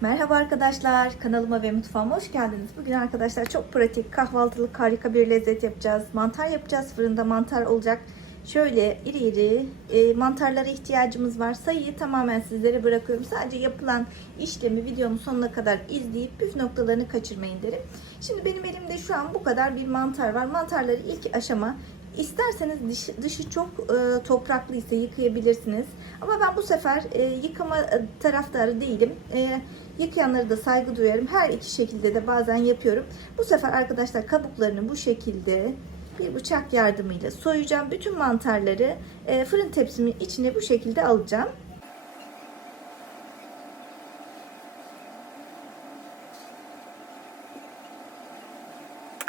Merhaba arkadaşlar, kanalıma ve mutfağıma hoş geldiniz. Bugün arkadaşlar çok pratik, kahvaltılık harika bir lezzet yapacağız. Mantar yapacağız, fırında mantar olacak. Şöyle iri iri e, mantarlara ihtiyacımız var. Sayıyı tamamen sizlere bırakıyorum. Sadece yapılan işlemi videomun sonuna kadar izleyip püf noktalarını kaçırmayın derim. Şimdi benim elimde şu an bu kadar bir mantar var. Mantarları ilk aşama İsterseniz dışı, dışı çok e, topraklı ise yıkayabilirsiniz. Ama ben bu sefer e, yıkama e, taraftarı değilim. E, yıkayanlara da saygı duyarım. Her iki şekilde de bazen yapıyorum. Bu sefer arkadaşlar kabuklarını bu şekilde bir bıçak yardımıyla soyacağım. Bütün mantarları e, fırın tepsimin içine bu şekilde alacağım.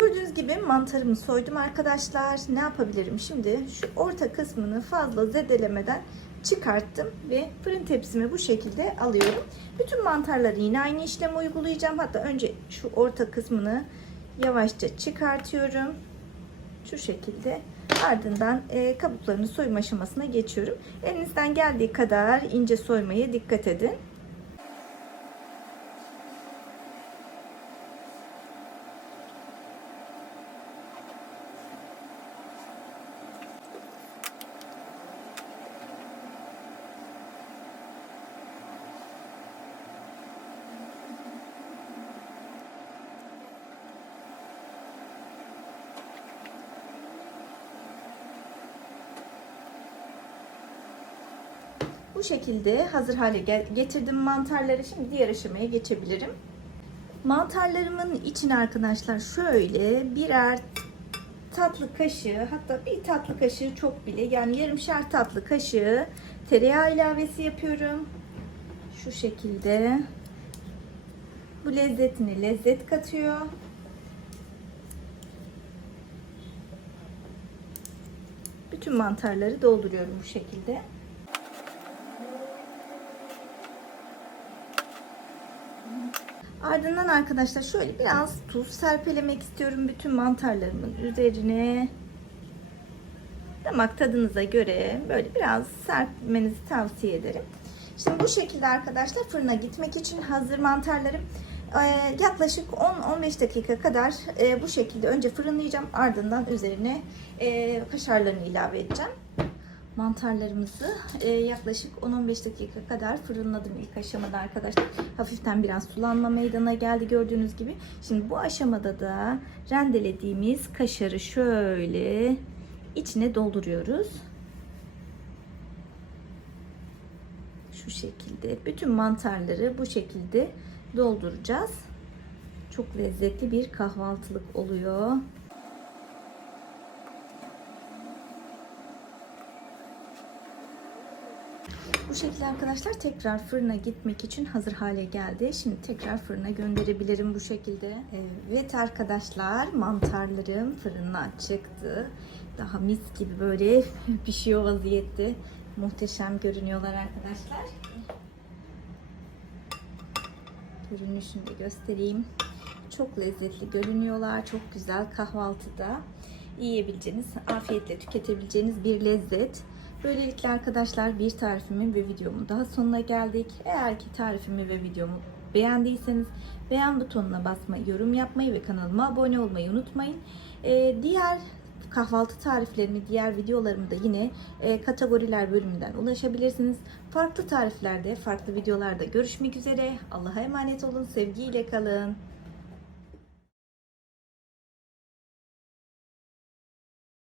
Gördüğünüz gibi mantarımı soydum arkadaşlar. Ne yapabilirim şimdi? Şu orta kısmını fazla zedelemeden çıkarttım ve fırın tepsime bu şekilde alıyorum. Bütün mantarları yine aynı işlemi uygulayacağım. Hatta önce şu orta kısmını yavaşça çıkartıyorum. Şu şekilde. Ardından e, kabuklarını soyma aşamasına geçiyorum. Elinizden geldiği kadar ince soymaya dikkat edin. Bu şekilde hazır hale getirdim mantarları. Şimdi diğer aşamaya geçebilirim. Mantarlarımın içine arkadaşlar şöyle birer tatlı kaşığı hatta bir tatlı kaşığı çok bile yani yarımşar tatlı kaşığı tereyağı ilavesi yapıyorum. Şu şekilde. Bu lezzetine lezzet katıyor. Bütün mantarları dolduruyorum bu şekilde. Ardından arkadaşlar şöyle biraz tuz serpelemek istiyorum bütün mantarlarımın üzerine. Damak tadınıza göre böyle biraz serpmenizi tavsiye ederim. Şimdi bu şekilde arkadaşlar fırına gitmek için hazır mantarlarım e, yaklaşık 10-15 dakika kadar e, bu şekilde önce fırınlayacağım ardından üzerine e, kaşarlarını ilave edeceğim mantarlarımızı e, yaklaşık 10-15 dakika kadar fırınladım ilk aşamada arkadaşlar. Hafiften biraz sulanma meydana geldi gördüğünüz gibi. Şimdi bu aşamada da rendelediğimiz kaşarı şöyle içine dolduruyoruz. Şu şekilde bütün mantarları bu şekilde dolduracağız. Çok lezzetli bir kahvaltılık oluyor. Bu şekilde arkadaşlar tekrar fırına gitmek için hazır hale geldi. Şimdi tekrar fırına gönderebilirim bu şekilde. Evet arkadaşlar mantarlarım fırından çıktı. Daha mis gibi böyle pişiyor vaziyette. Muhteşem görünüyorlar arkadaşlar. Görünüşünü de göstereyim. Çok lezzetli görünüyorlar. Çok güzel kahvaltıda yiyebileceğiniz, afiyetle tüketebileceğiniz bir lezzet. Böylelikle arkadaşlar bir tarifimin ve videomun daha sonuna geldik. Eğer ki tarifimi ve videomu beğendiyseniz beğen butonuna basmayı, yorum yapmayı ve kanalıma abone olmayı unutmayın. Ee, diğer kahvaltı tariflerimi, diğer videolarımı da yine e, kategoriler bölümünden ulaşabilirsiniz. Farklı tariflerde, farklı videolarda görüşmek üzere. Allah'a emanet olun, sevgiyle kalın.